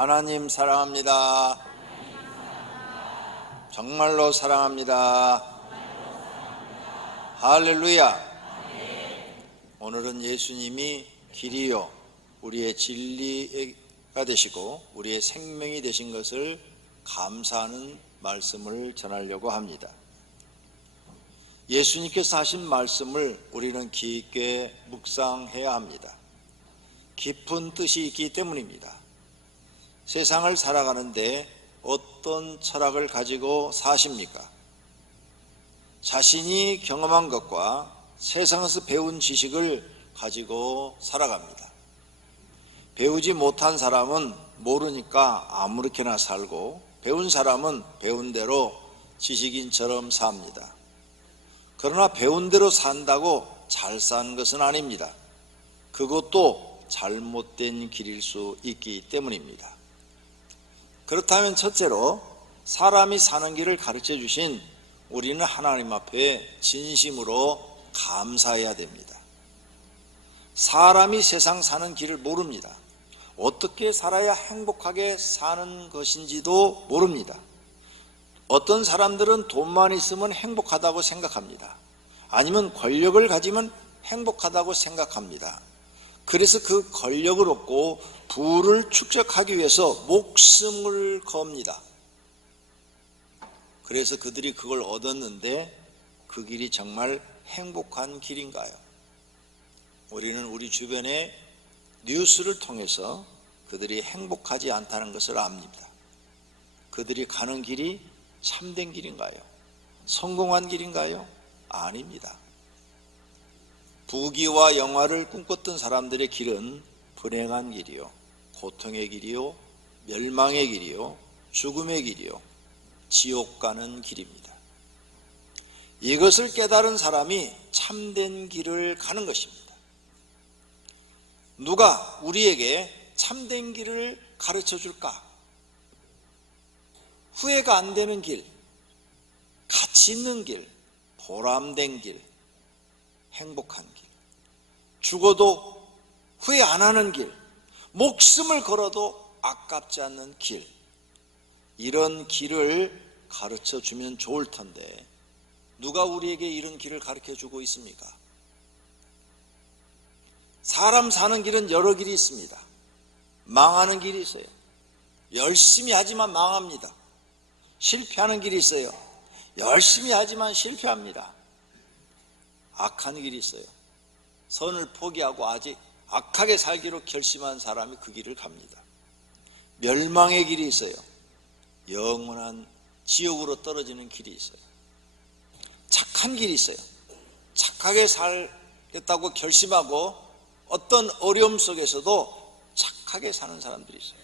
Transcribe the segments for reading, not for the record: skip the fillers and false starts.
하나님 사랑합니다. 정말로 사랑합니다. 할렐루야. 오늘은 예수님이 길이요 우리의 진리가 되시고 우리의 생명이 되신 것을 감사하는 말씀을 전하려고 합니다. 예수님께서 하신 말씀을 우리는 깊게 묵상해야 합니다. 깊은 뜻이 있기 때문입니다. 세상을 살아가는데 어떤 철학을 가지고 사십니까? 자신이 경험한 것과 세상에서 배운 지식을 가지고 살아갑니다. 배우지 못한 사람은 모르니까 아무렇게나 살고, 배운 사람은 배운 대로 지식인처럼 삽니다. 그러나 배운 대로 산다고 잘 사는 것은 아닙니다. 그것도 잘못된 길일 수 있기 때문입니다. 그렇다면 첫째로 사람이 사는 길을 가르쳐 주신 우리는 하나님 앞에 진심으로 감사해야 됩니다. 사람이 세상 사는 길을 모릅니다. 어떻게 살아야 행복하게 사는 것인지도 모릅니다. 어떤 사람들은 돈만 있으면 행복하다고 생각합니다. 아니면 권력을 가지면 행복하다고 생각합니다. 그래서 그 권력을 얻고 부를 축적하기 위해서 목숨을 겁니다. 그래서 그들이 그걸 얻었는데 그 길이 정말 행복한 길인가요? 우리는 우리 주변의 뉴스를 통해서 그들이 행복하지 않다는 것을 압니다. 그들이 가는 길이 참된 길인가요? 성공한 길인가요? 아닙니다. 부귀와 영화를 꿈꿨던 사람들의 길은 불행한 길이요, 고통의 길이요, 멸망의 길이요, 죽음의 길이요, 지옥 가는 길입니다. 이것을 깨달은 사람이 참된 길을 가는 것입니다. 누가 우리에게 참된 길을 가르쳐 줄까? 후회가 안 되는 길, 가치 있는 길, 보람된 길, 행복한 길, 죽어도 후회 안 하는 길, 목숨을 걸어도 아깝지 않는 길, 이런 길을 가르쳐 주면 좋을 텐데 누가 우리에게 이런 길을 가르쳐 주고 있습니까? 사람 사는 길은 여러 길이 있습니다. 망하는 길이 있어요. 열심히 하지만 망합니다. 실패하는 길이 있어요. 열심히 하지만 실패합니다. 악한 길이 있어요. 선을 포기하고 아직 악하게 살기로 결심한 사람이 그 길을 갑니다. 멸망의 길이 있어요. 영원한 지옥으로 떨어지는 길이 있어요. 착한 길이 있어요. 착하게 살겠다고 결심하고 어떤 어려움 속에서도 착하게 사는 사람들이 있어요.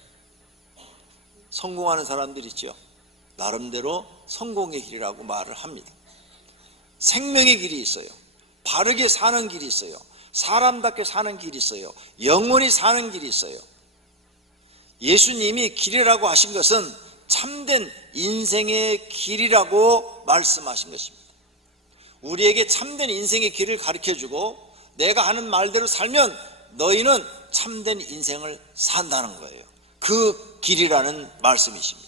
성공하는 사람들이 있죠. 나름대로 성공의 길이라고 말을 합니다. 생명의 길이 있어요. 바르게 사는 길이 있어요. 사람답게 사는 길이 있어요. 영원히 사는 길이 있어요. 예수님이 길이라고 하신 것은 참된 인생의 길이라고 말씀하신 것입니다. 우리에게 참된 인생의 길을 가르쳐주고 내가 하는 말대로 살면 너희는 참된 인생을 산다는 거예요. 그 길이라는 말씀이십니다.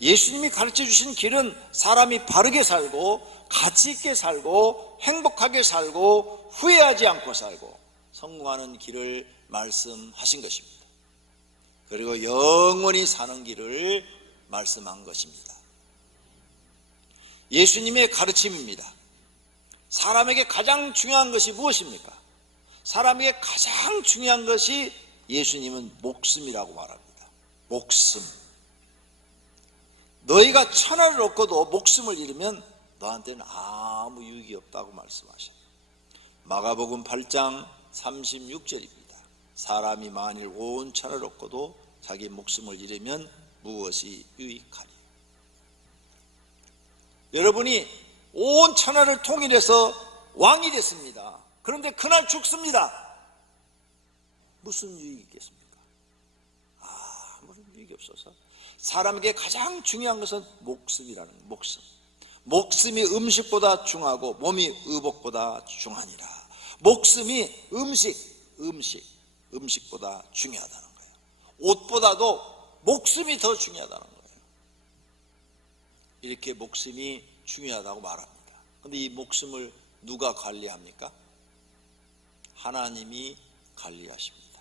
예수님이 가르쳐 주신 길은 사람이 바르게 살고 가치 있게 살고 행복하게 살고 후회하지 않고 살고 성공하는 길을 말씀하신 것입니다. 그리고 영원히 사는 길을 말씀한 것입니다. 예수님의 가르침입니다. 사람에게 가장 중요한 것이 무엇입니까? 사람에게 가장 중요한 것이 예수님은 목숨이라고 말합니다. 목숨. 너희가 천하를 얻고도 목숨을 잃으면 너한테는 아무 유익이 없다고 말씀하셔요. 마가복음 8장 36절입니다. 사람이 만일 온 천하를 얻고도 자기 목숨을 잃으면 무엇이 유익하리? 여러분이 온 천하를 통일해서 왕이 됐습니다. 그런데 그날 죽습니다. 무슨 유익이 있겠습니까? 아무런 유익이 없어서 사람에게 가장 중요한 것은 목숨이라는 거예요. 목숨. 목숨이 음식보다 중하고 몸이 의복보다 중하니라. 목숨이 음식보다 중요하다는 거예요. 옷보다도 목숨이 더 중요하다는 거예요. 이렇게 목숨이 중요하다고 말합니다. 그런데 이 목숨을 누가 관리합니까? 하나님이 관리하십니다.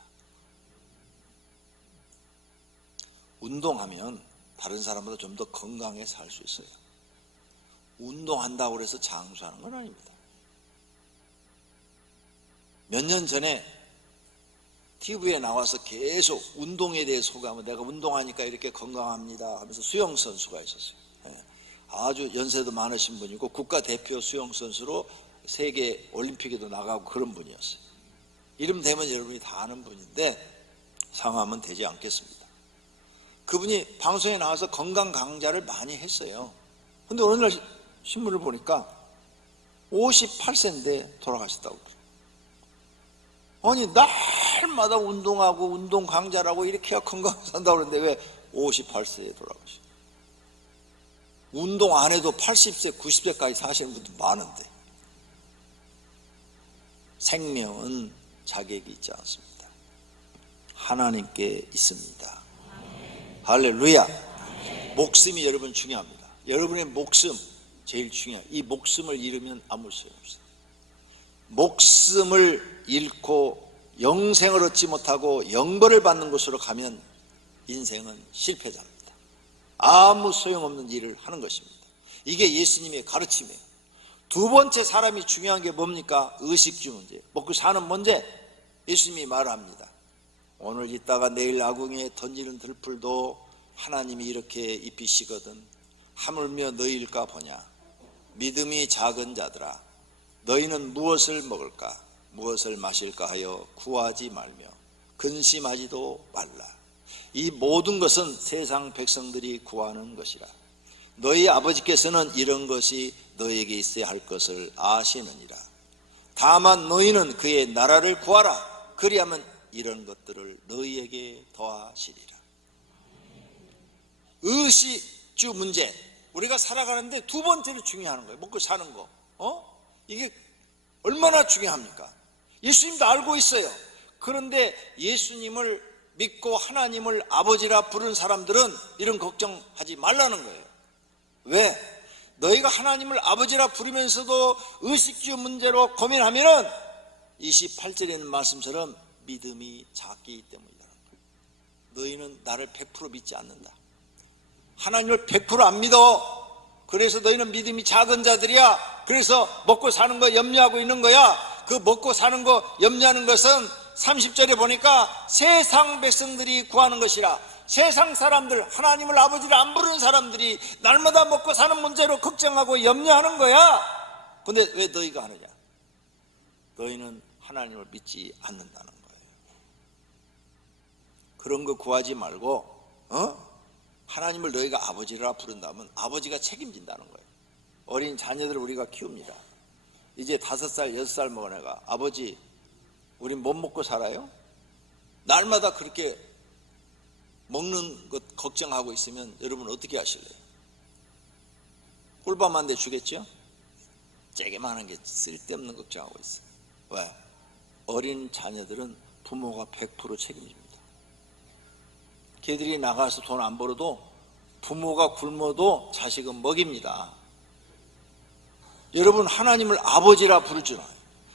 운동하면 다른 사람보다 좀 더 건강해 살 수 있어요. 운동한다고 해서 장수하는 건 아닙니다. 몇 년 전에 TV에 나와서 계속 운동에 대해 소개하면 내가 운동하니까 이렇게 건강합니다 하면서 수영선수가 있었어요. 아주 연세도 많으신 분이고 국가대표 수영선수로 세계 올림픽에도 나가고 그런 분이었어요. 이름 되면 여러분이 다 아는 분인데 성함은 되지 않겠습니다. 그분이 방송에 나와서 건강 강좌를 많이 했어요. 근데 어느 날 신문을 보니까 58세인데 돌아가셨다고 그래요. 아니 날마다 운동하고 운동 강좌라고 이렇게 해야 건강하게 산다고 그러는데 왜 58세에 돌아가셨어요? 운동 안 해도 80세, 90세까지 사시는 분도 많은데 생명은 자격이 있지 않습니다. 하나님께 있습니다. 할렐루야. 목숨이 여러분 중요합니다. 여러분의 목숨 제일 중요해요. 이 목숨을 잃으면 아무 소용없어요. 목숨을 잃고 영생을 얻지 못하고 영벌을 받는 곳으로 가면 인생은 실패자입니다. 아무 소용없는 일을 하는 것입니다. 이게 예수님의 가르침이에요. 두 번째 사람이 중요한 게 뭡니까? 의식주 문제, 먹고 사는 문제. 예수님이 말합니다. 오늘 있다가 내일 아궁이에 던지는 들풀도 하나님이 이렇게 입히시거든 하물며 너희일까 보냐. 믿음이 작은 자들아, 너희는 무엇을 먹을까 무엇을 마실까 하여 구하지 말며 근심하지도 말라. 이 모든 것은 세상 백성들이 구하는 것이라. 너희 아버지께서는 이런 것이 너희에게 있어야 할 것을 아시느니라. 다만 너희는 그의 나라를 구하라. 그리하면 이런 것들을 너희에게 더하시리라. 의식주 문제, 우리가 살아가는데 두 번째로 중요한 거예요. 먹고 사는 거. 이게 얼마나 중요합니까? 예수님도 알고 있어요. 그런데 예수님을 믿고 하나님을 아버지라 부른 사람들은 이런 걱정하지 말라는 거예요. 왜? 너희가 하나님을 아버지라 부르면서도 의식주 문제로 고민하면은 28절에 있는 말씀처럼 믿음이 작기 때문이다. 너희는 나를 100% 믿지 않는다. 하나님을 100% 안 믿어. 그래서 너희는 믿음이 작은 자들이야. 그래서 먹고 사는 거 염려하고 있는 거야. 그 먹고 사는 거 염려하는 것은 30절에 보니까 세상 백성들이 구하는 것이라. 세상 사람들, 하나님을 아버지를 안 부르는 사람들이 날마다 먹고 사는 문제로 걱정하고 염려하는 거야. 근데 왜 너희가 하느냐? 너희는 하나님을 믿지 않는다는 거예요. 그런 거 구하지 말고 하나님을 너희가 아버지라 부른다면 아버지가 책임진다는 거예요. 어린 자녀들을 우리가 키웁니다. 이제 5살, 6살 먹은 애가 아버지 우린 못 먹고 살아요? 날마다 그렇게 먹는 것 걱정하고 있으면 여러분 어떻게 하실래요? 꿀밥 한 대 주겠죠? 째게만한 게 쓸데없는 걱정하고 있어요. 왜? 어린 자녀들은 부모가 100% 책임집니다. 걔들이 나가서 돈 안 벌어도 부모가 굶어도 자식은 먹입니다. 여러분 하나님을 아버지라 부르잖아요.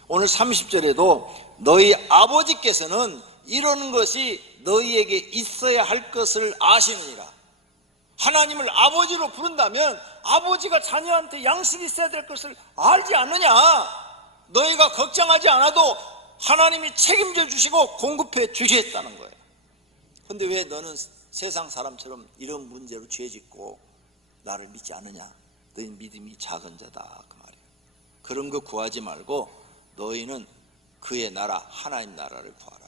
오늘 30절에도 너희 아버지께서는 이런 것이 너희에게 있어야 할 것을 아시느니라. 하나님을 아버지로 부른다면 아버지가 자녀한테 양식이 있어야 될 것을 알지 않느냐. 너희가 걱정하지 않아도 하나님이 책임져 주시고 공급해 주시겠다는 거예요. 근데 왜 너는 세상 사람처럼 이런 문제로 죄짓고 나를 믿지 않느냐? 너희 믿음이 작은 자다 그 말이에요. 그런 거 구하지 말고 너희는 그의 나라 하나님 나라를 구하라.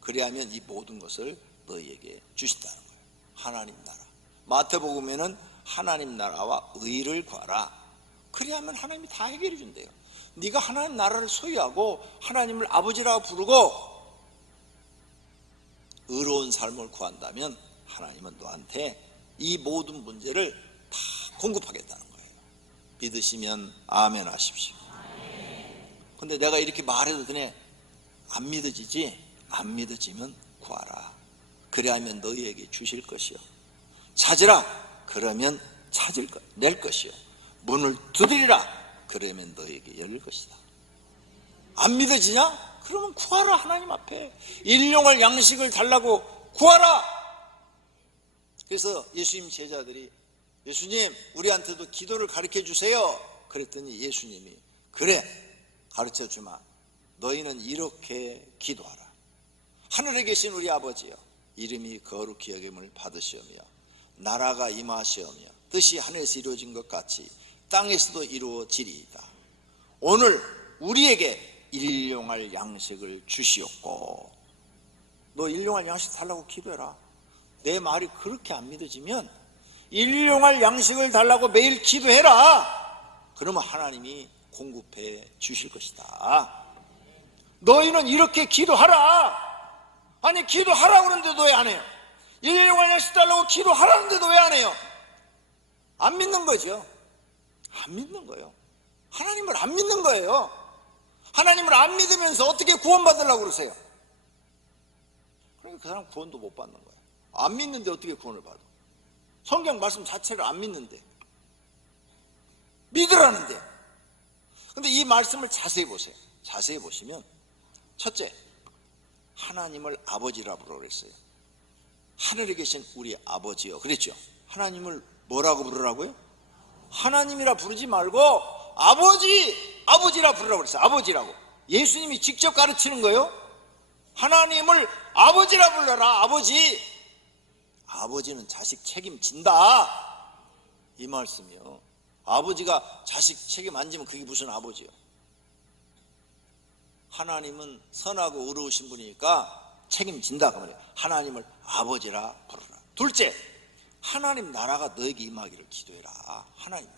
그리하면 이 모든 것을 너희에게 주신다는 거예요. 하나님 나라. 마태복음에는 하나님 나라와 의를 구하라. 그리하면 하나님이 다 해결해 준대요. 네가 하나님 나라를 소유하고 하나님을 아버지라고 부르고 의로운 삶을 구한다면 하나님은 너한테 이 모든 문제를 다 공급하겠다는 거예요. 믿으시면 아멘 하십시오. 근데 내가 이렇게 말해도 되네. 안 믿어지지? 안 믿어지면 구하라. 그리하면 너희에게 주실 것이요 찾으라 그러면 낼 것이요 문을 두드리라 그러면 너희에게 열릴 것이다. 안 믿어지냐? 그러면 구하라. 하나님 앞에 일용할 양식을 달라고 구하라. 그래서 예수님 제자들이 예수님 우리한테도 기도를 가르쳐 주세요 그랬더니 예수님이 그래 가르쳐 주마. 너희는 이렇게 기도하라. 하늘에 계신 우리 아버지여 이름이 거룩히 여김을 받으시오며 나라가 임하시오며 뜻이 하늘에서 이루어진 것 같이 땅에서도 이루어지리이다. 오늘 우리에게 일용할 양식을 주시옵고. 너 일용할 양식 달라고 기도해라. 내 말이 그렇게 안 믿어지면 일용할 양식을 달라고 매일 기도해라. 그러면 하나님이 공급해 주실 것이다. 너희는 이렇게 기도하라. 아니 기도하라 그러는데도 왜 안 해요? 일용할 양식 달라고 기도하라는데도 왜 안 해요? 안 믿는 거죠. 안 믿는 거예요. 하나님을 안 믿는 거예요. 하나님을 안 믿으면서 어떻게 구원받으려고 그러세요? 그러니까 그 사람 구원도 못 받는 거예요. 안 믿는데 어떻게 구원을 받아? 성경 말씀 자체를 안 믿는데 믿으라는데. 근데 이 말씀을 자세히 보세요. 자세히 보시면 첫째, 하나님을 아버지라 부르라고 그랬어요. 하늘에 계신 우리 아버지요 그랬죠. 하나님을 뭐라고 부르라고요? 하나님이라 부르지 말고 아버지라 부르라고 그랬어요. 아버지라고. 예수님이 직접 가르치는 거예요. 하나님을 아버지라 불러라. 아버지. 아버지는 자식 책임진다. 이 말씀이요. 아버지가 자식 책임 안 지면 그게 무슨 아버지요? 하나님은 선하고 의로우신 분이니까 책임진다 그 말이에요. 하나님을 아버지라 부르라. 둘째, 하나님 나라가 너에게 임하기를 기도해라. 하나님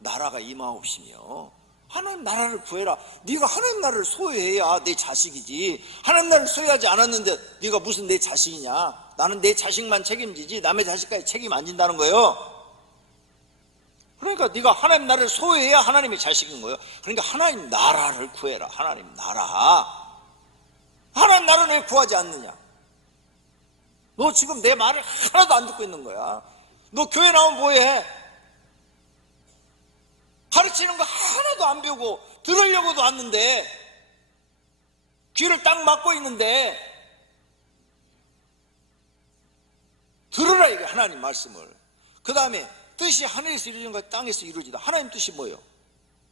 나라가 임하옵시며 하나님 나라를 구해라. 네가 하나님 나라를 소유해야 내 자식이지. 하나님 나라를 소유하지 않았는데 네가 무슨 내 자식이냐. 나는 내 자식만 책임지지 남의 자식까지 책임 안 진다는 거예요. 그러니까 네가 하나님 나라를 소유해야 하나님의 자식인 거예요. 그러니까 하나님 나라를 구해라. 하나님 나라. 하나님 나라는 왜 구하지 않느냐? 너 지금 내 말을 하나도 안 듣고 있는 거야. 너 교회 나오면 뭐해? 가르치는 거 하나도 안 배우고 들으려고도 왔는데 귀를 딱 막고 있는데 들으라 이게 하나님 말씀을. 그 다음에 뜻이 하늘에서 이루어진 것 땅에서 이루어지다. 하나님 뜻이 뭐예요?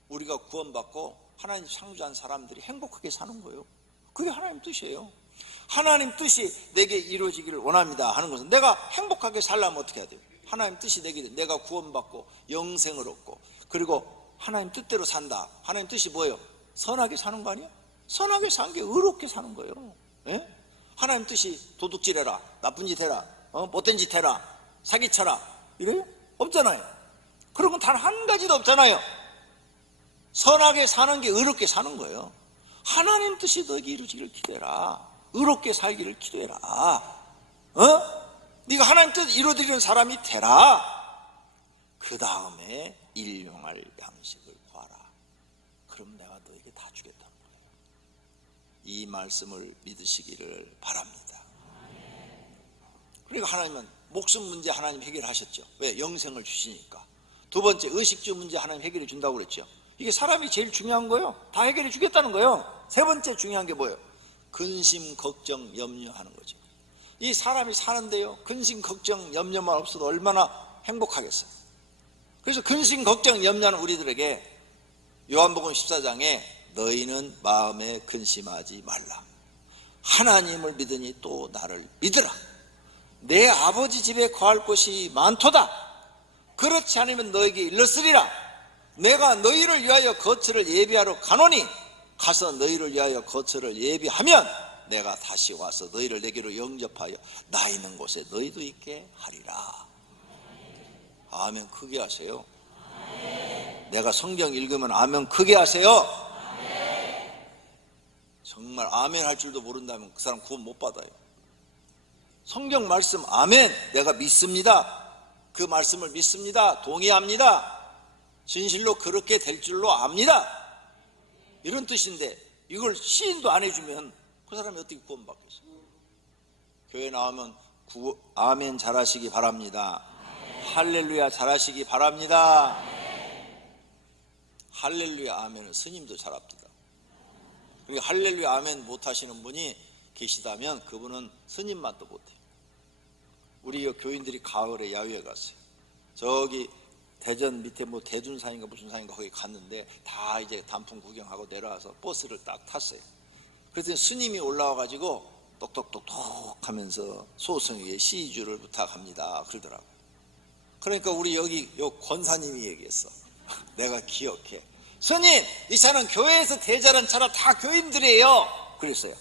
우리가 구원받고 하나님 창조한 사람들이 행복하게 사는 거예요. 그게 하나님 뜻이에요. 하나님 뜻이 내게 이루어지기를 원합니다 하는 것은 내가 행복하게 살려면 어떻게 해야 돼요? 하나님 뜻이 내가 구원받고 영생을 얻고 그리고 하나님 뜻대로 산다. 하나님 뜻이 뭐예요? 선하게 사는 거 아니야? 선하게 사는 게 의롭게 사는 거예요. 예? 하나님 뜻이 도둑질해라, 나쁜 짓 해라, 못된 짓 해라, 사기쳐라 이래요? 없잖아요. 그런 건 단 한 가지도 없잖아요. 선하게 사는 게 의롭게 사는 거예요. 하나님 뜻이 너에게 이루어지기를 기도해라. 의롭게 살기를 기도해라. 네가 하나님 뜻 이루어지는 사람이 되라. 그 다음에 일용할 양식을 구하라. 그럼 내가 너에게 다 주겠다는 거예요. 이 말씀을 믿으시기를 바랍니다. 그러니까 하나님은 목숨 문제 하나님 해결하셨죠. 왜? 영생을 주시니까. 두 번째, 의식주 문제 하나님 해결해 준다고 그랬죠. 이게 사람이 제일 중요한 거예요. 다 해결해 주겠다는 거예요. 세 번째 중요한 게 뭐예요? 근심, 걱정, 염려하는 거죠. 이 사람이 사는데요, 근심, 걱정, 염려만 없어도 얼마나 행복하겠어요. 그래서 근심, 걱정, 염려는 우리들에게 요한복음 14장에 너희는 마음에 근심하지 말라. 하나님을 믿으니 또 나를 믿으라. 내 아버지 집에 거할 곳이 많도다. 그렇지 않으면 너에게 일렀으리라. 내가 너희를 위하여 거처를 예비하러 가노니 가서 너희를 위하여 거처를 예비하면 내가 다시 와서 너희를 내게로 영접하여 나 있는 곳에 너희도 있게 하리라. 아멘 크게 하세요. 내가 성경 읽으면 아멘 크게 하세요. 정말 아멘 할 줄도 모른다면 그 사람 구원 못 받아요. 성경 말씀 아멘, 내가 믿습니다. 그 말씀을 믿습니다. 동의합니다. 진실로 그렇게 될 줄로 압니다. 이런 뜻인데 이걸 시인도 안 해주면 그 사람이 어떻게 구원받겠어요? 교회 나오면 아멘 잘하시기 바랍니다. 할렐루야 잘하시기 바랍니다. 할렐루야 아멘은 스님도 잘합니다. 그러니까 할렐루야 아멘 못하시는 분이 계시다면 그분은 스님만 도 못해요. 우리 교인들이 가을에 야외에 갔어요. 저기 대전 밑에 뭐 대둔산인가 무슨 산인가 거기 갔는데 다 이제 단풍 구경하고 내려와서 버스를 딱 탔어요. 그랬더니 스님이 올라와가지고 똑똑똑똑 하면서 소승에게 시주를 부탁합니다 그러더라고요. 그러니까 우리 여기 권사님이 얘기했어. 내가 기억해. 스님, 이 차는 교회에서 대절한 차라 다 교인들이에요 그랬어요.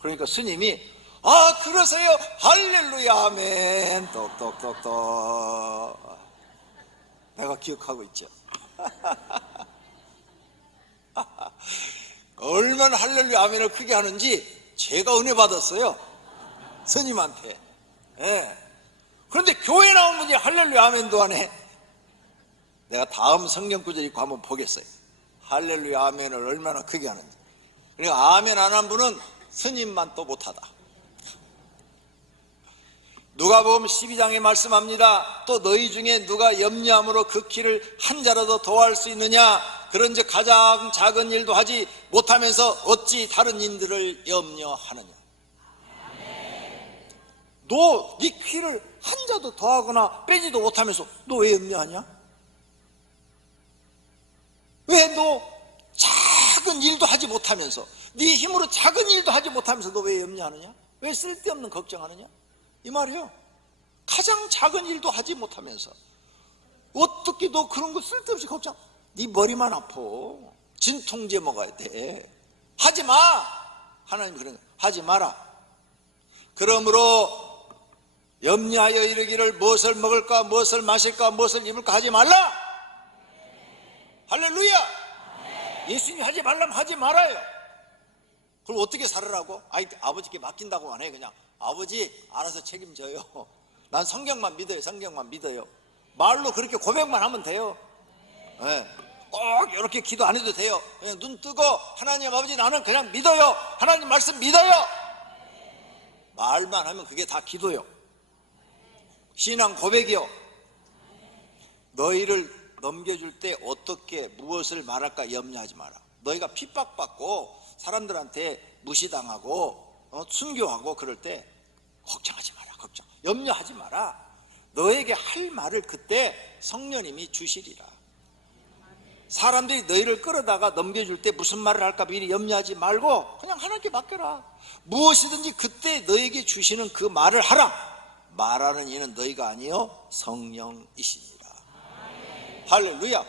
그러니까 스님이 아 그러세요? 할렐루야 아멘 똑똑똑똑. 내가 기억하고 있죠. 얼마나 할렐루야 아멘을 크게 하는지 제가 은혜 받았어요 스님한테. 예. 그런데 교회 나온 분이 할렐루야 아멘도 안 해. 내가 다음 성경 구절 읽고 한번 보겠어요. 할렐루야 아멘을 얼마나 크게 하는지. 그러니까 아멘 안 한 분은 스님만 또 못하다. 누가복음 12장에 말씀합니다. 또 너희 중에 누가 염려함으로 그 길을 한 자라도 더할 수 있느냐? 그런즉 가장 작은 일도 하지 못하면서 어찌 다른 일들을 염려하느냐? 너 네 귀를 한 자도 더하거나 빼지도 못하면서 너 왜 염려하냐? 왜 너 작은 일도 하지 못하면서 네 힘으로 작은 일도 하지 못하면서 너 왜 염려하느냐? 왜 쓸데없는 걱정하느냐? 이 말이에요. 가장 작은 일도 하지 못하면서 어떻게 너 그런 거 쓸데없이 걱정? 네 머리만 아파. 진통제 먹어야 돼. 하지 마. 하나님 그런 거 하지 마라. 그러므로 염려하여 이르기를 무엇을 먹을까 무엇을 마실까 무엇을 입을까 하지 말라. 할렐루야. 예수님이 하지 말라면 하지 말아요. 그럼 어떻게 살으라고? 아버지께 맡긴다고 안 해. 그냥 아버지 알아서 책임져요. 난 성경만 믿어요. 성경만 믿어요. 말로 그렇게 고백만 하면 돼요. 네. 꼭 이렇게 기도 안 해도 돼요. 그냥 눈 뜨고 하나님 아버지 나는 그냥 믿어요. 하나님 말씀 믿어요. 말만 하면 그게 다 기도요. 신앙 고백이요. 너희를 넘겨줄 때 어떻게 무엇을 말할까 염려하지 마라. 너희가 핍박받고 사람들한테 무시당하고 순교하고 그럴 때 걱정하지 마라. 걱정 염려하지 마라. 너에게 할 말을 그때 성령님이 주시리라. 사람들이 너희를 끌어다가 넘겨줄 때 무슨 말을 할까 미리 염려하지 말고 그냥 하나님께 맡겨라. 무엇이든지 그때 너에게 주시는 그 말을 하라. 말하는 이는 너희가 아니요 성령이십니다. 할렐루야.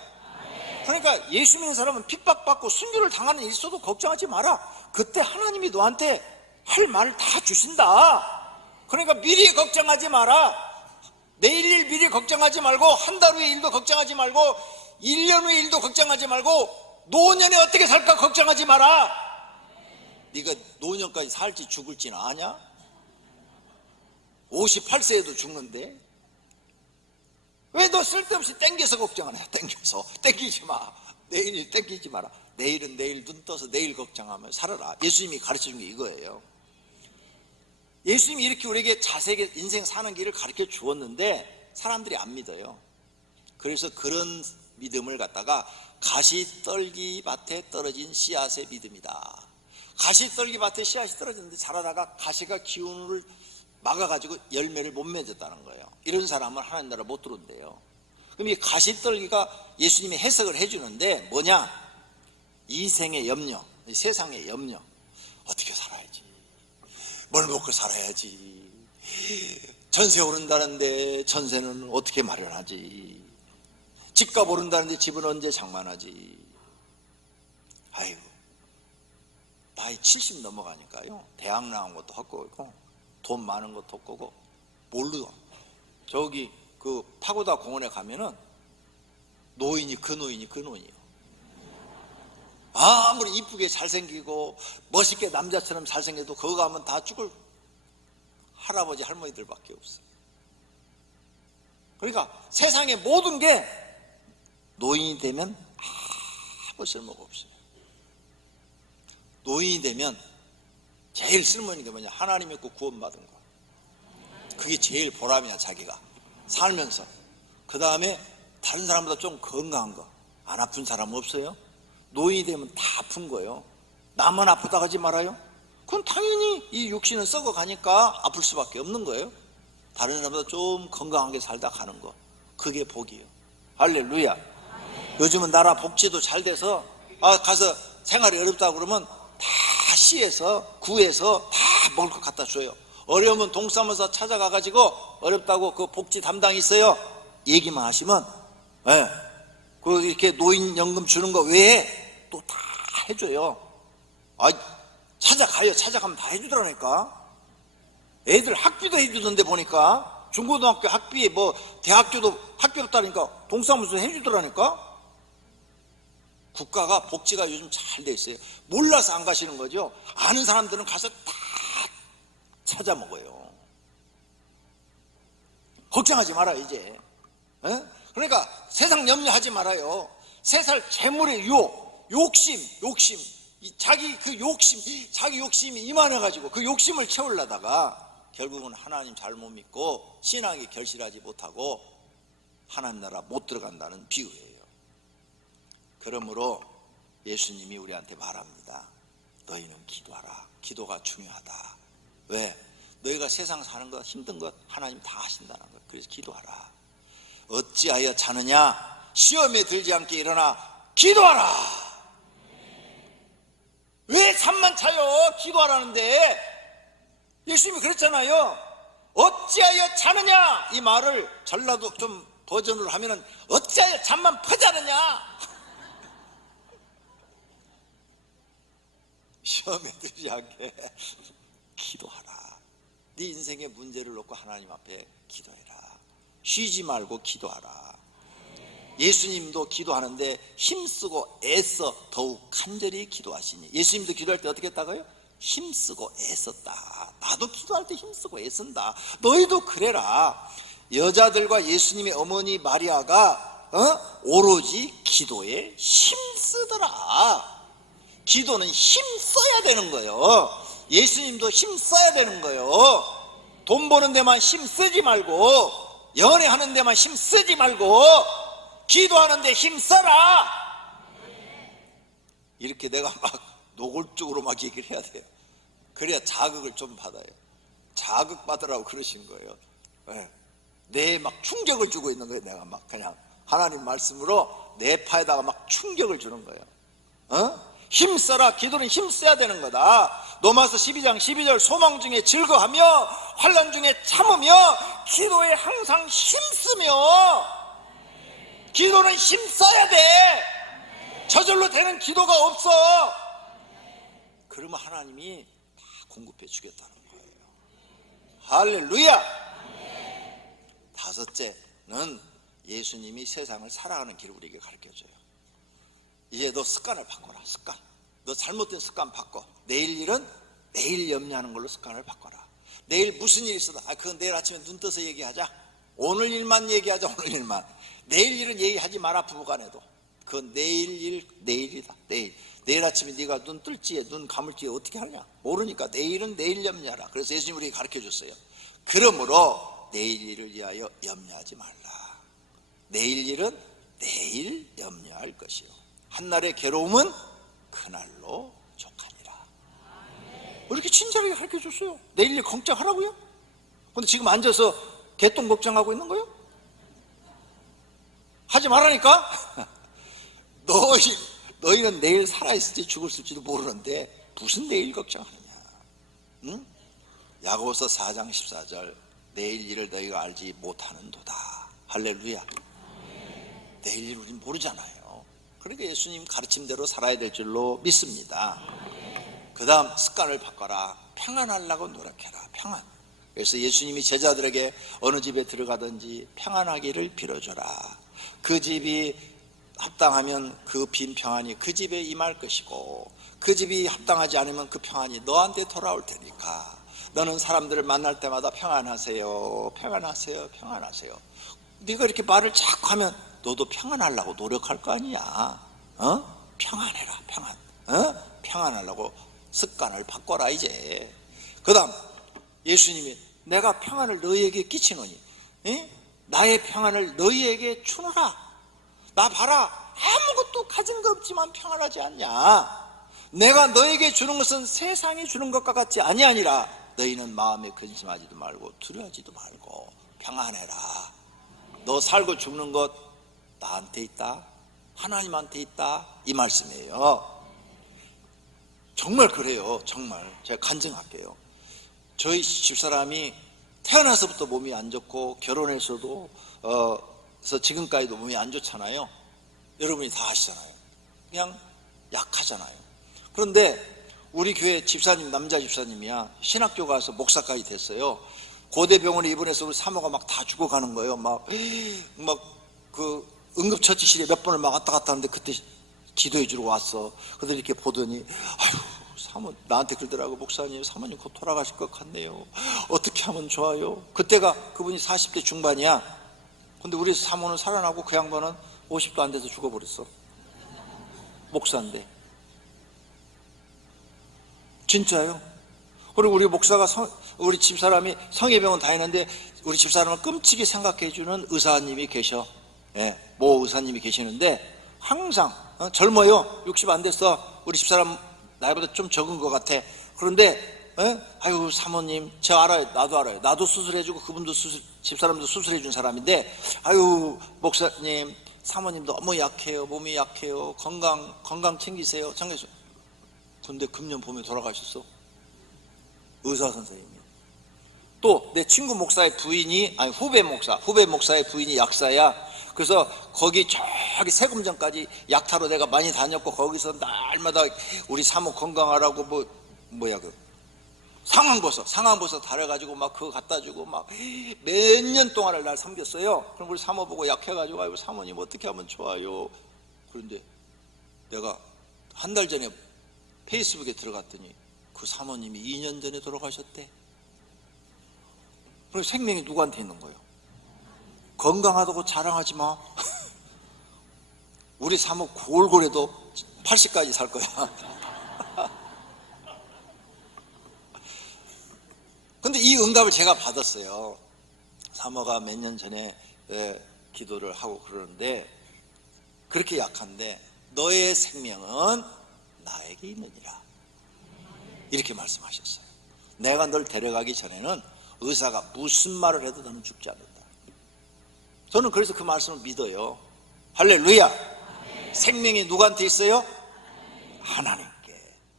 그러니까 예수 믿는 사람은 핍박받고 순교를 당하는 일 있어도 걱정하지 마라. 그때 하나님이 너한테 할 말을 다 주신다. 그러니까 미리 걱정하지 마라. 내일 일 미리 걱정하지 말고 한 달 후의 일도 걱정하지 말고 1년 후의 일도 걱정하지 말고 노년에 어떻게 살까 걱정하지 마라. 네가 노년까지 살지 죽을지는 아냐? 58세에도 죽는데 왜 너 쓸데없이 땡겨서 걱정하냐? 땡기지 마. 내일 땡기지 마라. 내일은 내일 눈 떠서 내일 걱정하며 살아라. 예수님이 가르쳐준 게 이거예요. 예수님이 이렇게 우리에게 자세하게 인생 사는 길을 가르쳐 주었는데 사람들이 안 믿어요. 그래서 그런 믿음을 갖다가 가시떨기 밭에 떨어진 씨앗의 믿음이다. 가시떨기 밭에 씨앗이 떨어졌는데 자라다가 가시가 기운을 막아가지고 열매를 못 맺었다는 거예요. 이런 사람은 하나님 나라 못 들어온대요. 그럼 이 가시떨기가 예수님이 해석을 해주는데 뭐냐? 이 생의 염려, 이 세상의 염려. 어떻게 살아야지? 뭘 먹고 살아야지? 전세 오른다는데 전세는 어떻게 마련하지? 집값 오른다는데 집은 언제 장만하지? 아이고, 나이 70 넘어가니까요. 대학 나온 것도 헛거고 돈 많은 것도 헛거고 모르고 저기 그 파고다 공원에 가면은 노인이 그 노인이요. 아무리 이쁘게 잘생기고 멋있게 남자처럼 잘생겨도 거기 가면 다 죽을 할아버지 할머니들밖에 없어요. 그러니까 세상의 모든 게 노인이 되면 아무 쓸모가 없어요. 노인이 되면 제일 쓸모있는 게 뭐냐? 하나님 믿고 구원받은 거. 그게 제일 보람이야. 자기가 살면서. 그 다음에 다른 사람보다 좀 건강한 거. 안 아픈 사람 없어요? 노인이 되면 다 아픈 거예요. 나만 아프다 하지 말아요. 그건 당연히 이 육신은 썩어가니까 아플 수밖에 없는 거예요. 다른 사람보다 좀 건강하게 살다 가는 거, 그게 복이에요. 할렐루야. 요즘은 나라 복지도 잘 돼서 가서 생활이 어렵다고 그러면 다 시에서 구에서 다 먹을 것 갖다 줘요. 어려우면 동사무소 찾아가가지고 어렵다고 그 복지 담당이 있어요. 얘기만 하시면 그 이렇게 노인연금 주는 거 외에 또 다 해줘요. 찾아가요. 찾아가면 다 해주더라니까. 애들 학비도 해주던데 보니까 중고등학교 학비 뭐 대학교도 학비 없다니까 동사무소 해주더라니까. 국가가 복지가 요즘 잘 돼 있어요. 몰라서 안 가시는 거죠. 아는 사람들은 가서 다 찾아 먹어요. 걱정하지 말아요 이제. 그러니까 세상 염려하지 말아요. 세상 재물의 욕심 자기 욕심이 이만해가지고 그 욕심을 채우려다가 결국은 하나님 잘못 믿고 신앙이 결실하지 못하고 하나님 나라 못 들어간다는 비유예요. 그러므로 예수님이 우리한테 말합니다. 너희는 기도하라. 기도가 중요하다. 왜? 너희가 세상 사는 것 힘든 것 하나님 다 하신다는 것. 그래서 기도하라. 어찌하여 자느냐? 시험에 들지 않게 일어나 기도하라. 왜 잠만 차요? 기도하라는데. 예수님이 그랬잖아요. 어찌하여 자느냐? 이 말을 전라도 좀 버전으로 하면은 어찌하여 잠만 퍼자느냐? 시험에 들지 않게 기도하라. 네 인생의 문제를 놓고 하나님 앞에 기도해라. 쉬지 말고 기도하라. 예수님도 기도하는데 힘쓰고 애써 더욱 간절히 기도하시니. 예수님도 기도할 때 어떻게 했다고요? 힘쓰고 애썼다. 나도 기도할 때 힘쓰고 애쓴다. 너희도 그래라. 여자들과 예수님의 어머니 마리아가 오로지 기도에 힘쓰더라. 기도는 힘써야 되는 거예요. 예수님도 힘써야 되는 거예요. 돈 버는 데만 힘쓰지 말고, 연애하는 데만 힘쓰지 말고 기도하는 데 힘써라. 이렇게 내가 막 노골적으로 막 얘기를 해야 돼요. 그래야 자극을 좀 받아요. 자극 받으라고 그러신 거예요. 내 막 충격을 주고 있는 거예요. 내가 막 그냥 하나님 말씀으로 내 파에다가 막 충격을 주는 거예요. 힘써라. 기도는 힘써야 되는 거다. 로마서 12장 12절 소망 중에 즐거하며 환난 중에 참으며 기도에 항상 힘쓰며. 기도는 힘써야 돼. 저절로 되는 기도가 없어. 그러면 하나님이 다 공급해 주겠다는 거예요. 할렐루야. 다섯째는 예수님이 세상을 살아가는 길을 우리에게 가르쳐줘요. 이제 너 습관을 바꿔라. 습관. 너 잘못된 습관 바꿔. 내일 일은 내일 염려하는 걸로 습관을 바꿔라. 내일 무슨 일이 있어도 그건 내일 아침에 눈 떠서 얘기하자. 오늘 일만 얘기하자. 오늘 일만. 내일 일은 얘기하지 마라. 부부간에도. 그건 내일 일 내일이다. 내일 아침에 네가 눈 뜰지에 눈 감을지에 어떻게 하냐 모르니까 내일은 내일 염려하라. 그래서 예수님이 우리에게 가르쳐줬어요. 그러므로 내일 일을 위하여 염려하지 말라. 내일 일은 내일 염려할 것이요 한날의 괴로움은 그날로 족하니라. 이렇게 친절하게 가르쳐줬어요. 내일 일 걱정하라고요? 근데 지금 앉아서 개똥 걱정하고 있는 거예요? 하지 말라니까. 너희는 내일 살아있을지 죽을지도 모르는데 무슨 내일 걱정하느냐. 응? 야고보서 4장 14절 내일 일을 너희가 알지 못하는도다. 할렐루야. 내일 일 우린 모르잖아요. 그러니까 예수님 가르침대로 살아야 될 줄로 믿습니다. 그 다음 습관을 바꿔라. 평안하려고 노력해라. 평안. 그래서 예수님이 제자들에게 어느 집에 들어가든지 평안하기를 빌어줘라. 그 집이 합당하면 그 빈 평안이 그 집에 임할 것이고 그 집이 합당하지 않으면 그 평안이 너한테 돌아올 테니까 너는 사람들을 만날 때마다 평안하세요, 평안하세요, 평안하세요. 네가 이렇게 말을 자꾸 하면 너도 평안하려고 노력할 거 아니야. 평안해라. 평안하려고 습관을 바꿔라 이제. 그 다음 예수님이 내가 평안을 너희에게 끼치노니 나의 평안을 너희에게 주노라. 나 봐라, 아무것도 가진 거 없지만 평안하지 않냐. 내가 너에게 주는 것은 세상이 주는 것과 같지 아니하니라. 너희는 마음에 근심하지도 말고 두려워하지도 말고 평안해라. 너 살고 죽는 것 나한테 있다, 하나님한테 있다, 이 말씀이에요. 정말 그래요. 정말 제가 간증할게요. 저희 집사람이 태어나서부터 몸이 안 좋고 결혼해서도 그래서 지금까지도 몸이 안 좋잖아요. 여러분이 다 아시잖아요. 그냥 약하잖아요. 그런데 우리 교회 집사님, 남자 집사님이야. 신학교 가서 목사까지 됐어요. 고대병원에 입원해서 우리 사모가 막 다 죽어가는 거예요. 막 그 응급처치실에 몇 번을 막 왔다 갔다 하는데 그때 기도해 주러 왔어. 그들 이렇게 보더니 아유, 사모 나한테 그러더라고. 목사님, 사모님 곧 돌아가실 것 같네요. 어떻게 하면 좋아요? 그때가 그분이 40대 중반이야. 근데 우리 사모는 살아나고 그 양반은 50도 안 돼서 죽어버렸어. 목사인데. 진짜요? 그리고 우리 목사가 우리 집사람이 성의병원 다니는데 우리 집사람을 끔찍이 생각해주는 의사님이 계셔. 예, 모 의사님이 계시는데 항상 젊어요. 60 안 됐어. 우리 집사람 나이보다 좀 적은 것 같아. 그런데 아유 사모님, 저 알아요. 나도 알아요. 나도 수술해주고 그분도 집사람도 수술해준 사람인데 아유 목사님, 사모님 너무 약해요. 몸이 약해요. 건강 챙기세요. 근데 금년 봄에 돌아가셨어. 의사 선생님이. 또 내 친구 목사의 부인이, 아니 후배 목사의 부인이 약사야. 그래서 거기 저기 세금전까지 약타로 내가 많이 다녔고 거기서 날마다 우리 사모 건강하라고 뭐야 그 상황버섯 달아가지고 막 그거 갖다 주고 막 몇 년 동안을 날 섬겼어요. 그럼 우리 사모 보고 약해가지고 아이고 사모님 어떻게 하면 좋아요. 그런데 내가 한 달 전에 페이스북에 들어갔더니 그 사모님이 2년 전에 돌아가셨대. 그리고 생명이 누구한테 있는 거예요? 건강하다고 자랑하지 마. 우리 사모 골골해도 80까지 살 거야. 근데 이 응답을 제가 받았어요. 사모가 몇 년 전에 기도를 하고 그러는데 그렇게 약한데 너의 생명은 나에게 있느니라, 이렇게 말씀하셨어요. 내가 널 데려가기 전에는 의사가 무슨 말을 해도 너는 죽지 않는다. 저는 그래서 그 말씀을 믿어요. 할렐루야. 아멘. 생명이 누구한테 있어요? 하나님께.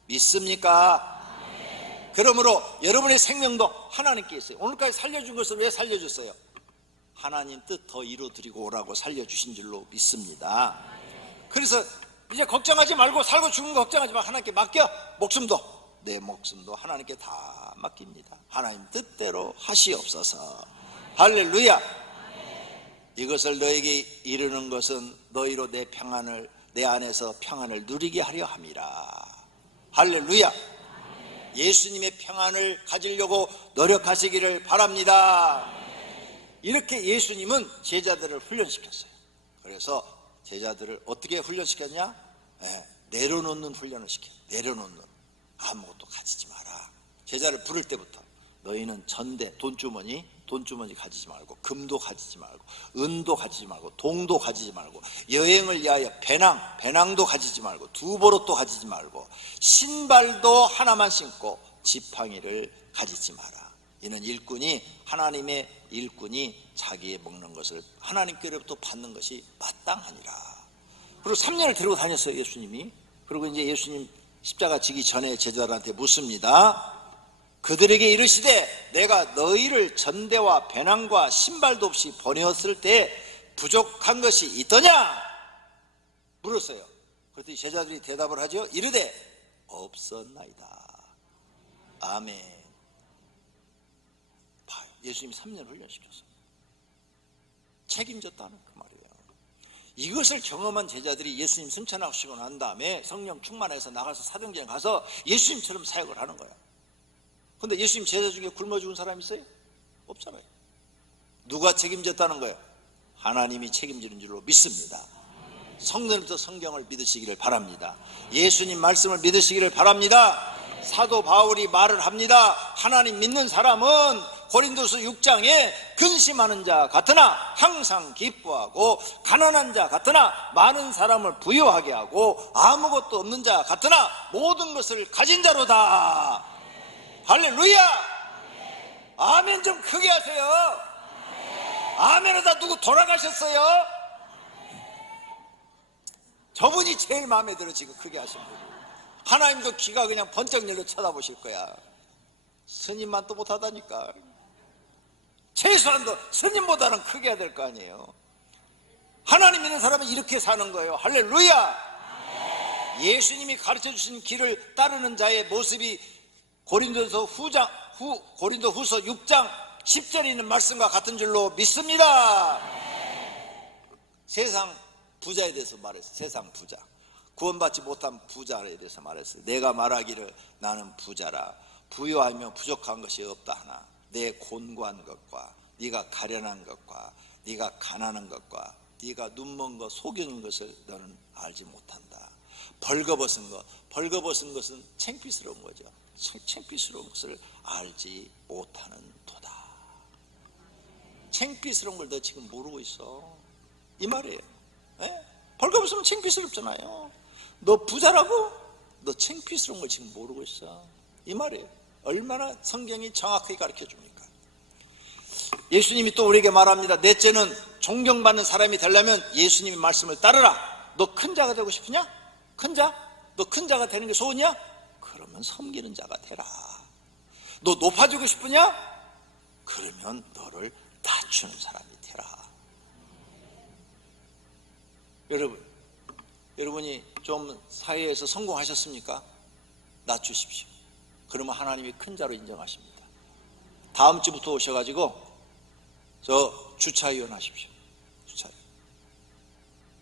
믿습니까? 아멘. 그러므로 여러분의 생명도 하나님께 있어요. 오늘까지 살려준 것을 왜 살려줬어요? 하나님 뜻 더 이루어드리고 오라고 살려주신 줄로 믿습니다. 아멘. 그래서 이제 걱정하지 말고, 살고 죽는 거 걱정하지 말고 하나님께 맡겨. 내 목숨도 하나님께 다 맡깁니다. 하나님 뜻대로 하시옵소서. 할렐루야. 이것을 너에게 이르는 것은 너희로 내 안에서 평안을 누리게 하려 함이라. 할렐루야. 예수님의 평안을 가지려고 노력하시기를 바랍니다. 이렇게 예수님은 제자들을 훈련시켰어요. 그래서 제자들을 어떻게 훈련시켰냐? 내려놓는 훈련을 시켜요. 내려놓는. 아무것도 가지지 마라. 제자를 부를 때부터 너희는 전대, 돈주머니 가지지 말고, 금도 가지지 말고, 은도 가지지 말고, 동도 가지지 말고, 여행을 위하여 배낭도 가지지 말고, 두보롯도 가지지 말고, 신발도 하나만 신고 지팡이를 가지지 마라. 이는 하나님의 일꾼이 자기의 먹는 것을 하나님께로부터 받는 것이 마땅하니라. 그리고 3년을 데리고 다녔어요, 예수님이. 그리고 이제 예수님 십자가 지기 전에 제자들한테 묻습니다. 그들에게 이르시되 내가 너희를 전대와 배낭과 신발도 없이 보내었을 때 부족한 것이 있더냐? 물었어요. 그랬더니 제자들이 대답을 하죠. 이르되 없었나이다. 아멘. 봐요. 예수님이 3년 훈련시켰어요. 책임졌다는 그 말이에요. 이것을 경험한 제자들이 예수님 승천하시고 난 다음에 성령 충만해서 나가서 사도행전에 가서 예수님처럼 사역을 하는 거예요. 근데 예수님 제자 중에 굶어 죽은 사람 있어요? 없잖아요. 누가 책임졌다는 거예요? 하나님이 책임지는 줄로 믿습니다. 성전부터 성경을 믿으시기를 바랍니다. 예수님 말씀을 믿으시기를 바랍니다. 사도 바울이 말을 합니다. 하나님 믿는 사람은 고린도서 6장에 근심하는 자 같으나 항상 기뻐하고 가난한 자 같으나 많은 사람을 부유하게 하고 아무것도 없는 자 같으나 모든 것을 가진 자로다. 할렐루야. 아멘 좀 크게 하세요. 아멘하다 누구 돌아가셨어요? 저분이 제일 마음에 들어. 지금 크게 하신 분. 하나님도 귀가 그냥 번쩍 열려 쳐다보실 거야. 스님만 또 못하다니까. 최소한도 스님보다는 크게 해야 될 거 아니에요. 하나님 믿는 사람은 이렇게 사는 거예요. 할렐루야. 예수님이 가르쳐주신 길을 따르는 자의 모습이 고린도 후서 6장 10절에 있는 말씀과 같은 줄로 믿습니다. 세상 부자에 대해서 말했어요. 세상 부자, 구원받지 못한 부자에 대해서 말했어요. 내가 말하기를 나는 부자라. 부유하며 부족한 것이 없다 하나 내 곤고한 것과 네가 가련한 것과 네가 가난한 것과 네가 눈먼 것 소경인 것을 너는 알지 못한다. 벌거벗은 것, 벌거벗은 것은 창피스러운 거죠. 창피스러운 것을 알지 못하는 도다. 창피스러운 걸 너 지금 모르고 있어, 이 말이에요. 벌거벗으면 창피스럽잖아요. 너 부자라고? 너 창피스러운 걸 지금 모르고 있어, 이 말이에요. 얼마나 성경이 정확하게 가르쳐 줍니까? 예수님이 또 우리에게 말합니다. 넷째는 존경받는 사람이 되려면 예수님의 말씀을 따르라. 너 큰 자가 되고 싶으냐? 큰 자? 너 큰 자가 되는 게 소원이야? 그러면 섬기는 자가 되라. 너 높아지고 싶으냐? 그러면 너를 낮추는 사람이 되라. 여러분이 좀 사회에서 성공하셨습니까? 낮추십시오. 그러면 하나님이 큰 자로 인정하십니다. 다음 주부터 오셔가지고 저 주차위원 하십시오. 주차위원.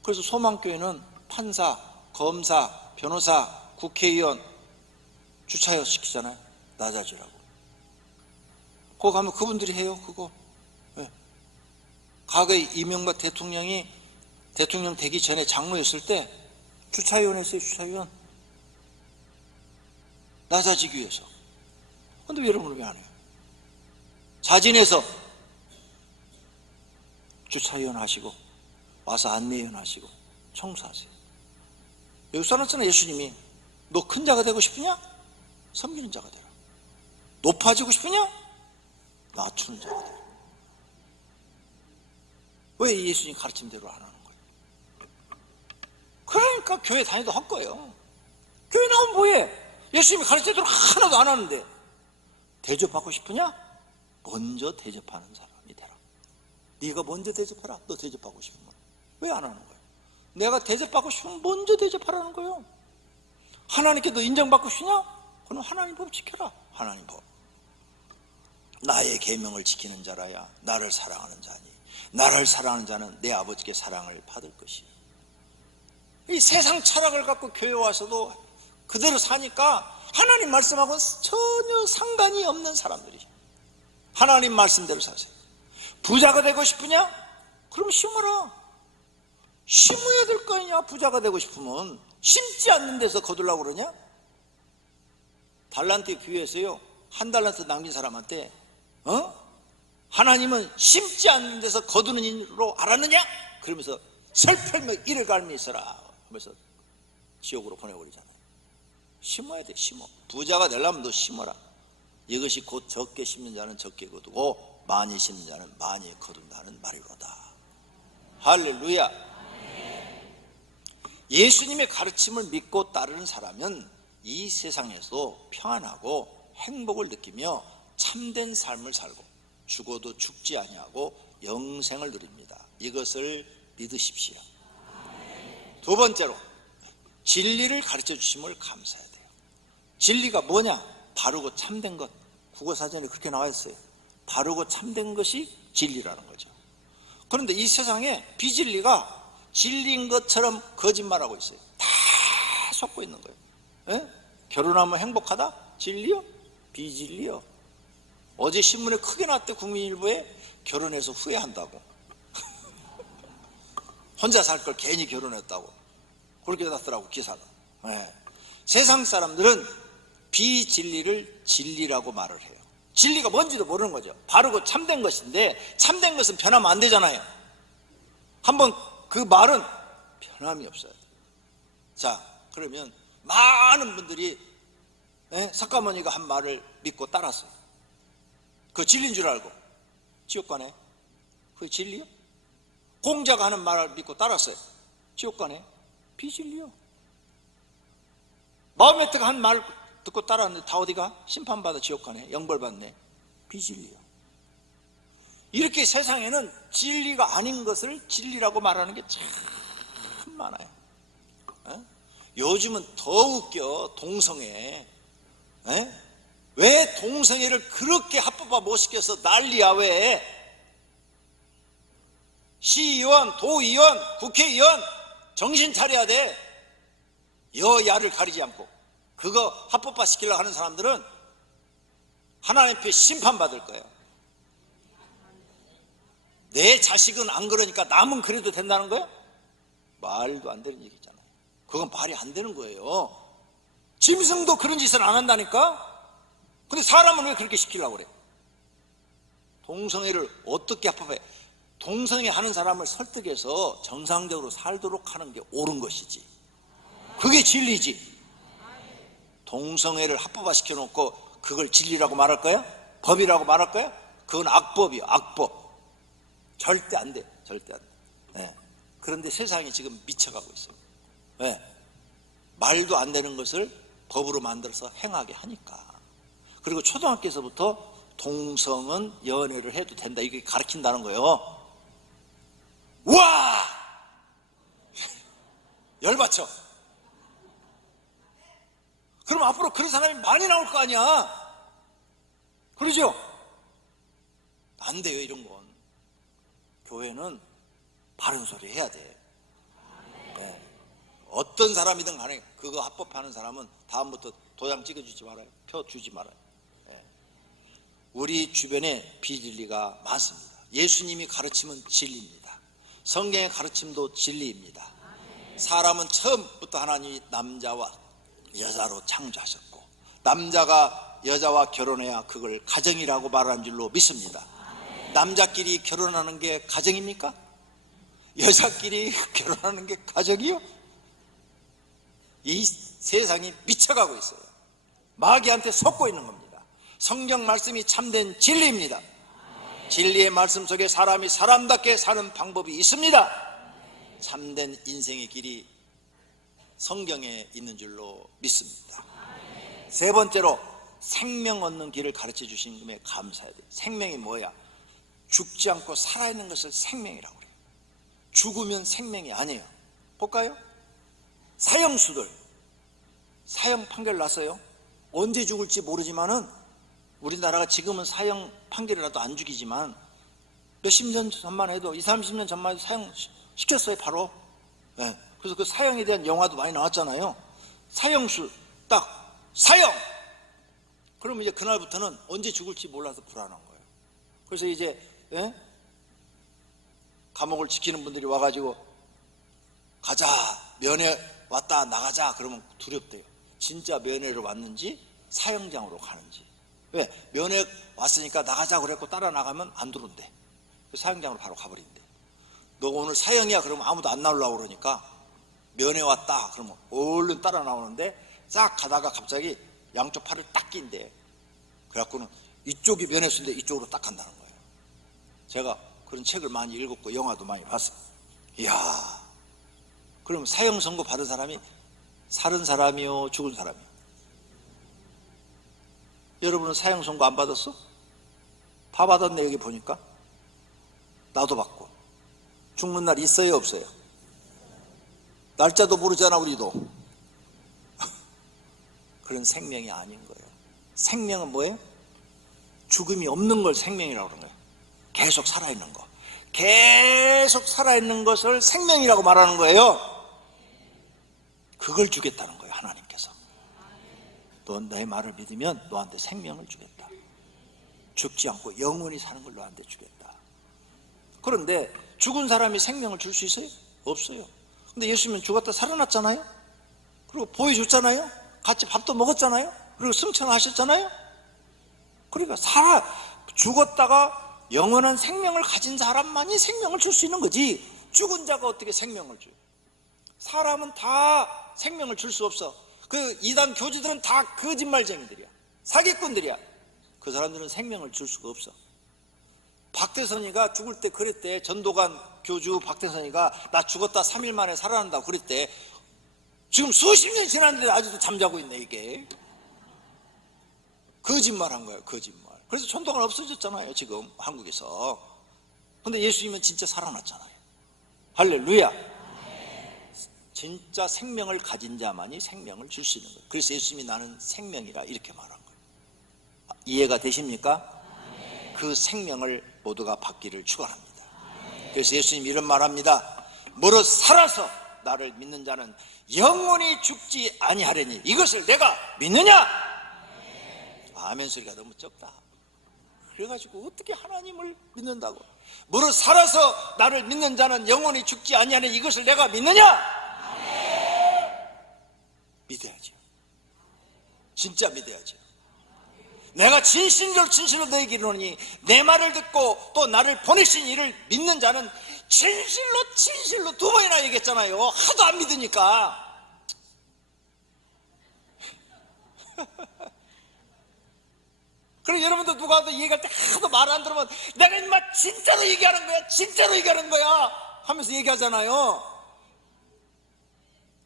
그래서 소망교회는 판사, 검사, 변호사, 국회의원 주차위원 시키잖아요. 낮아지라고. 거기 가면 그분들이 해요. 그거. 과거에 이명박 대통령이 대통령 되기 전에 장로였을 때 주차위원 했어요. 주차위원. 낮아지기 위해서. 근데 여러분은 왜 안 해요? 자진해서 주차위원 하시고 와서 안내위원 하시고 청소하세요. 여기 써놨잖아요. 예수님이 너 큰 자가 되고 싶으냐? 섬기는 자가 되라. 높아지고 싶으냐? 낮추는 자가 되라. 왜 예수님 가르침대로 안 하는 거예요? 그러니까 교회 다니도 할 거예요. 교회 나오면 뭐해? 예수님이 가르침대로 하나도 안 하는데. 대접받고 싶으냐? 먼저 대접하는 사람이 되라. 네가 먼저 대접해라. 너 대접받고 싶으면. 왜 안 하는 거예요? 내가 대접받고 싶으면 먼저 대접하라는 거예요. 하나님께 너 인정받고 싶으냐? 그럼 하나님 법 지켜라. 하나님 법. 나의 계명을 지키는 자라야 나를 사랑하는 자니 나를 사랑하는 자는 내 아버지께 사랑을 받을 것이요. 이 세상 철학을 갖고 교회 와서도 그대로 사니까 하나님 말씀하고는 전혀 상관이 없는 사람들이. 하나님 말씀대로 사세요. 부자가 되고 싶으냐? 그럼 심어라. 심어야 될 거 아니냐. 부자가 되고 싶으면 심지 않는 데서 거두려고 그러냐? 달란트에 비유해서요, 한 달란트 남긴 사람한테 하나님은 심지 않는 데서 거두는 일로 알았느냐? 그러면서 설펼며 이를 갈미 있어라 하면서 지옥으로 보내버리잖아요. 심어야 돼. 심어. 부자가 되려면 너 심어라. 이것이 곧 적게 심는 자는 적게 거두고 많이 심는 자는 많이 거둔다는 말이로다. 할렐루야. 예수님의 가르침을 믿고 따르는 사람은 이 세상에서 평안하고 행복을 느끼며 참된 삶을 살고 죽어도 죽지 아니하고 영생을 누립니다. 이것을 믿으십시오. 두 번째로 진리를 가르쳐 주심을 감사해야 돼요. 진리가 뭐냐? 바르고 참된 것. 국어사전에 그렇게 나와 있어요. 바르고 참된 것이 진리라는 거죠. 그런데 이 세상에 비진리가 진리인 것처럼 거짓말하고 있어요. 다 속고 있는 거예요. 결혼하면 행복하다? 진리요? 비진리요. 어제 신문에 크게 나왔대. 국민일보에 결혼해서 후회한다고. 혼자 살 걸 괜히 결혼했다고 그렇게 났더라고 기사가. 세상 사람들은 비진리를 진리라고 말을 해요. 진리가 뭔지도 모르는 거죠. 바르고 참된 것인데 참된 것은 변하면 안 되잖아요. 한번 그 말은 변함이 없어요. 자, 그러면 많은 분들이 석가모니가 한 말을 믿고 따랐어요. 그 진리인 줄 알고 지옥 가네. 그게 진리요? 공자가 하는 말을 믿고 따랐어요. 지옥 가네. 비진리요. 마호메트가 한 말 듣고 따랐는데 다 어디가? 심판받아 지옥 가네. 영벌받네. 비진리요. 이렇게 세상에는 진리가 아닌 것을 진리라고 말하는 게 참 많아요. 요즘은 더 웃겨. 동성애. 왜 동성애를 그렇게 합법화 못 시켜서 난리야. 왜? 시의원, 도의원, 국회의원 정신 차려야 돼. 여야를 가리지 않고. 그거 합법화 시키려고 하는 사람들은 하나님 앞에 심판받을 거예요. 내 자식은 안 그러니까 남은 그래도 된다는 거예요? 말도 안 되는 얘기잖아요. 그건 말이 안 되는 거예요. 짐승도 그런 짓을 안 한다니까? 근데 사람은 왜 그렇게 시키려고 그래? 동성애를 어떻게 합법해? 동성애 하는 사람을 설득해서 정상적으로 살도록 하는 게 옳은 것이지. 그게 진리지. 동성애를 합법화 시켜놓고 그걸 진리라고 말할 거야? 법이라고 말할 거야? 그건 악법이야. 악법. 절대 안 돼. 절대 안 돼. 네. 그런데 세상이 지금 미쳐가고 있어. 네. 말도 안 되는 것을 법으로 만들어서 행하게 하니까. 그리고 초등학교에서부터 동성은 연애를 해도 된다 이렇게 가르친다는 거예요. 우와! 열받쳐. 그럼 앞으로 그런 사람이 많이 나올 거 아니야. 그러죠? 안 돼요. 이런 건 교회는 바른 소리 해야 돼. 네. 어떤 사람이든 간에 그거 합법하는 사람은 다음부터 도장 찍어주지 말아요. 표 주지 말아요. 네. 우리 주변에 비진리가 많습니다. 예수님이 가르침은 진리입니다. 성경의 가르침도 진리입니다. 사람은 처음부터 하나님이 남자와 여자로 창조하셨고 남자가 여자와 결혼해야 그걸 가정이라고 말하는 줄로 믿습니다. 남자끼리 결혼하는 게 가정입니까? 여자끼리 결혼하는 게 가정이요? 이 세상이 미쳐가고 있어요. 마귀한테 속고 있는 겁니다. 성경 말씀이 참된 진리입니다. 진리의 말씀 속에 사람이 사람답게 사는 방법이 있습니다. 참된 인생의 길이 성경에 있는 줄로 믿습니다. 세 번째로 생명 얻는 길을 가르쳐 주신 금에 감사해야 돼요. 생명이 뭐야? 죽지 않고 살아있는 것을 생명이라고 그래요. 죽으면 생명이 아니에요. 볼까요? 사형수들 사형 판결 났어요. 언제 죽을지 모르지만은 우리나라가 지금은 사형 판결이라도 안 죽이지만 몇십 년 전만 해도 20, 30년 전만 해도 사형 시켰어요. 바로. 네. 그래서 그 사형에 대한 영화도 많이 나왔잖아요. 사형수 딱 사형. 그러면 이제 그날부터는 언제 죽을지 몰라서 불안한 거예요. 그래서 이제 감옥을 지키는 분들이 와가지고 가자 면회 왔다 나가자 그러면 두렵대요. 진짜 면회를 왔는지 사형장으로 가는지. 왜? 면회 왔으니까 나가자 그랬고 따라 나가면 안 들어온대. 사형장으로 바로 가버린대. 너 오늘 사형이야 그러면 아무도 안 나오려고 그러니까 면회 왔다 그러면 얼른 따라 나오는데 싹 가다가 갑자기 양쪽 팔을 딱 낀대. 그래갖고는 이쪽이 면회수인데 이쪽으로 딱 간다는 거예요. 제가 그런 책을 많이 읽었고 영화도 많이 봤어요. 이야, 그럼 사형 선고 받은 사람이 살은 사람이요 죽은 사람이요? 여러분은 사형 선고 안 받았어? 다 받았네. 여기 보니까 나도 받고. 죽는 날 있어요 없어요? 날짜도 모르잖아 우리도. 그런 생명이 아닌 거예요. 생명은 뭐예요? 죽음이 없는 걸 생명이라고 그러는 거예요. 계속 살아있는 거. 계속 살아있는 것을 생명이라고 말하는 거예요. 그걸 주겠다는 거예요. 하나님께서. 넌 내 말을 믿으면 너한테 생명을 주겠다. 죽지 않고 영원히 사는 걸 너한테 주겠다. 그런데 죽은 사람이 생명을 줄 수 있어요? 없어요. 근데 예수님은 죽었다 살아났잖아요. 그리고 보여줬잖아요. 같이 밥도 먹었잖아요. 그리고 승천하셨잖아요. 그러니까 죽었다가 영원한 생명을 가진 사람만이 생명을 줄 수 있는 거지, 죽은 자가 어떻게 생명을 줘요? 사람은 다 생명을 줄 수 없어. 그 이단 교주들은 다 거짓말쟁이들이야, 사기꾼들이야. 그 사람들은 생명을 줄 수가 없어. 박대선이가 죽을 때 그랬대. 전도관 교주 박대선이가 나 죽었다 3일 만에 살아난다고 그랬대. 지금 수십 년 지났는데 아직도 잠자고 있네. 이게 거짓말한 거예요, 거짓말. 그래서 전도관 없어졌잖아요 지금 한국에서. 근데 예수님은 진짜 살아났잖아요. 할렐루야. 진짜 생명을 가진 자만이 생명을 줄 수 있는 거예요. 그래서 예수님이 나는 생명이라 이렇게 말한 거예요. 이해가 되십니까? 그 생명을 모두가 받기를 축원합니다. 그래서 예수님이 이런 말합니다. 무릇 살아서 나를 믿는 자는 영원히 죽지 아니하려니 이것을 내가 믿느냐? 아멘 소리가 너무 적다. 그래가지고 어떻게 하나님을 믿는다고? 무릇 살아서 나를 믿는 자는 영원히 죽지 아니하려니 이것을 내가 믿느냐? 믿어야죠. 진짜 믿어야죠. 내가 진실로 너에게 이르노니 내 말을 듣고 또 나를 보내신 이를 믿는 자는 진실로 두 번이나 얘기했잖아요. 하도 안 믿으니까. 그래, 여러분들 누가 와도 얘기할 때 하도 말 안 들으면 내가 인마 진짜로 얘기하는 거야 하면서 얘기하잖아요.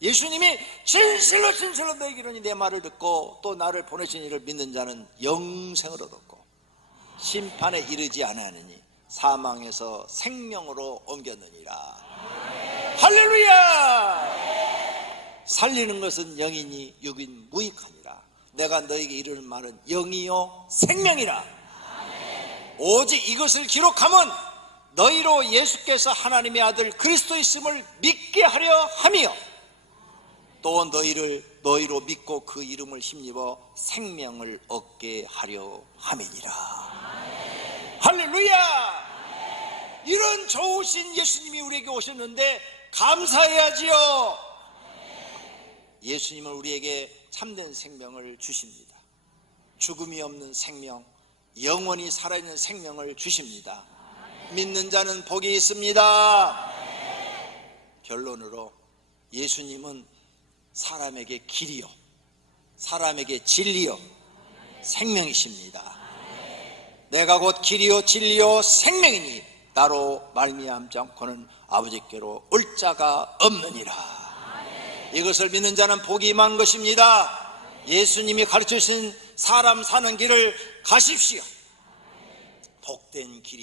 예수님이 진실로 너에게 이르노니 내 말을 듣고 또 나를 보내신 이를 믿는 자는 영생을 얻었고 심판에 이르지 아니하느니 사망에서 생명으로 옮겼느니라. 할렐루야. 살리는 것은 영이니 육인 무익하니라. 내가 너에게 이르는 말은 영이요 생명이라. 오직 이것을 기록하면 너희로 예수께서 하나님의 아들 그리스도이심을 믿게 하려 함이요 또 너희로 믿고 그 이름을 힘입어 생명을 얻게 하려 함이니라. 할렐루야. 이런 좋으신 예수님이 우리에게 오셨는데 감사해야지요. 예수님은 우리에게 참된 생명을 주십니다. 죽음이 없는 생명, 영원히 살아있는 생명을 주십니다. 믿는 자는 복이 있습니다. 결론으로 예수님은 사람에게 길이요, 사람에게 진리요, 생명이십니다. 내가 곧 길이요 진리요 생명이니 나로 말미암지 않고는 아버지께로 올 자가 없느니라. 이것을 믿는 자는 복이 임한 것입니다. 예수님이 가르쳐 주신 사람 사는 길을 가십시오. 복된 길이